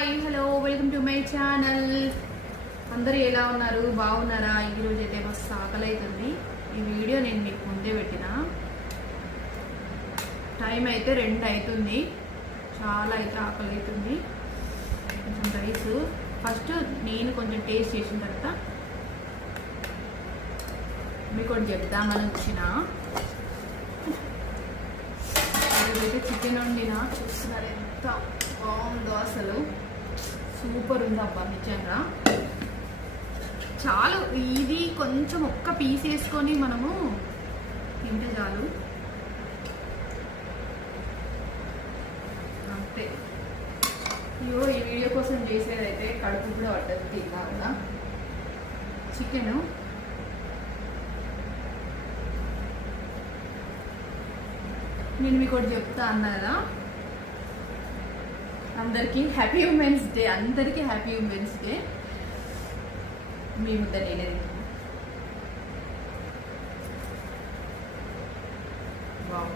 Hi hello welcome to my channel. అందరూ ఎలా ఉన్నారు? బాగున్నారా? ఈరోజు అయితే మస్తు ఆకలి అవుతుంది. ఈ వీడియో నేను మీకు ముందే పెట్టిన. టైం అయితే 2 అవుతుంది. చాలా అయితే ఆకలి అవుతుంది. కొంచెం రైస్ ఫస్ట్ నేను కొంచెం టేస్ట్ చేసిన తర్వాత మీకు ఒకటి చెప్దామని వచ్చిన. ఈరోజైతే చికెన్ వండినా, చూస్తున్నారు ఎంత బాగుందో, అసలు సూపర్ ఉంది అబ్బా నిజంగా. చాలు, ఇది కొంచెం ఒక్క పీస్ వేసుకొని మనము తింటే చాలు, అంతే. అయ్యో, ఈ వీడియో కోసం చేసేదైతే కడుపు కూడా పట్టదు తిన్నా కదా. చికెను నేను మీకు ఒకటి చెప్తా అన్నా కదా, అందరికీ హ్యాపీ ఉమెన్స్ డే. అందరికీ హ్యాపీ ఉమెన్స్ డే. మీ ముద్ద నేనే తింటాను. వావ్,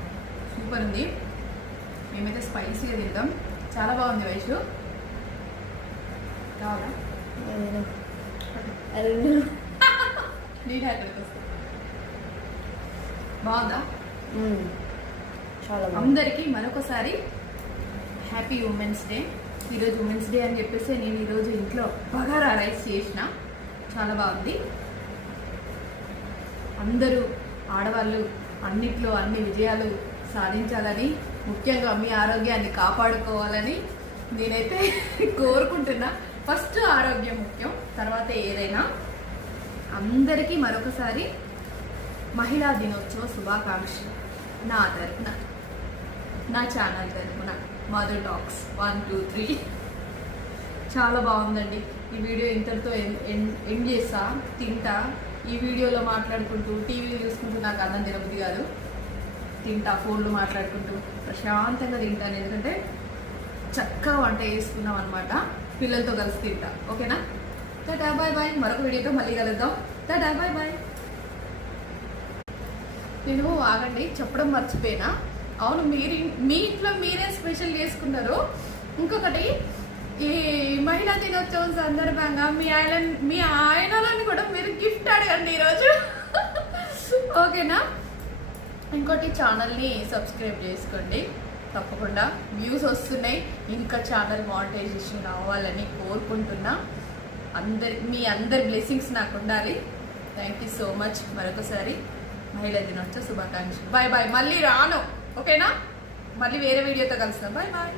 సూపర్ ఉంది. మేమైతే స్పైసీగా తింటాం. చాలా బాగుంది. వయసు కావాలా? నేను ఎక్కడికి వస్తా. బాగుందా? చాలా. అందరికీ మరొకసారి హ్యాపీ ఉమెన్స్ డే. ఈరోజు ఉమెన్స్ డే అని చెప్పేసి నేను ఈరోజు ఇంట్లో బగారా రైస్ చేసిన. చాలా బాగుంది. అందరూ ఆడవాళ్ళు అన్నిట్లో అన్ని విజయాలు సాధించాలని, ముఖ్యంగా మీ ఆరోగ్యాన్ని కాపాడుకోవాలని నేనైతే కోరుకుంటున్నా. ఫస్ట్ ఆరోగ్యం ముఖ్యం, తర్వాత ఏదైనా. అందరికీ మరొకసారి మహిళా దినోత్సవ శుభాకాంక్షలు నా తరఫున, నా ఛానల్ తరఫున. Mother talks 1 2 3. చాలా బాగుందండి. ఈ వీడియో ఇంతటితో ఎండ్ చేస్తా. తింటా. ఈ వీడియోలో మాట్లాడుకుంటూ టీవీలో చూసుకుంటూ నాకు అన్నం తినబుద్ధి కాదు. తింటా, ఫోన్లో మాట్లాడుకుంటూ ప్రశాంతంగా తింటాను. ఎందుకంటే చక్కగా వంట చేసుకున్నాం అనమాట. పిల్లలతో కలిసి తింటా. ఓకేనా? Tata bye bye. మరొక వీడియోతో మళ్ళీ కలుద్దాం. Tata bye bye. నేను ఆగండి, చెప్పడం మర్చిపోయినా. అవును, మీ ఇంట్లో మీరే స్పెషల్ చేసుకున్నారు. ఇంకొకటి, ఈ మహిళా దినోత్సవం సందర్భంగా మీ ఆయనలను కూడా మీరు గిఫ్ట్ అడగండి ఈరోజు. ఓకేనా? ఇంకోటి, ఛానల్ని సబ్స్క్రైబ్ చేసుకోండి తప్పకుండా. వ్యూస్ వస్తున్నాయి, ఇంకా ఛానల్ మానిటైజేషన్ రావాలని కోరుకుంటున్నా. మీ అందరి బ్లెస్సింగ్స్ నాకు ఉండాలి. Thank you so much. మరొకసారి మహిళా దినోత్సవ శుభాకాంక్షలు. Bye bye. మళ్ళీ రాను, ఓకేనా? మళ్ళీ వేరే వీడియోతో కలుస్తాం. Bye bye.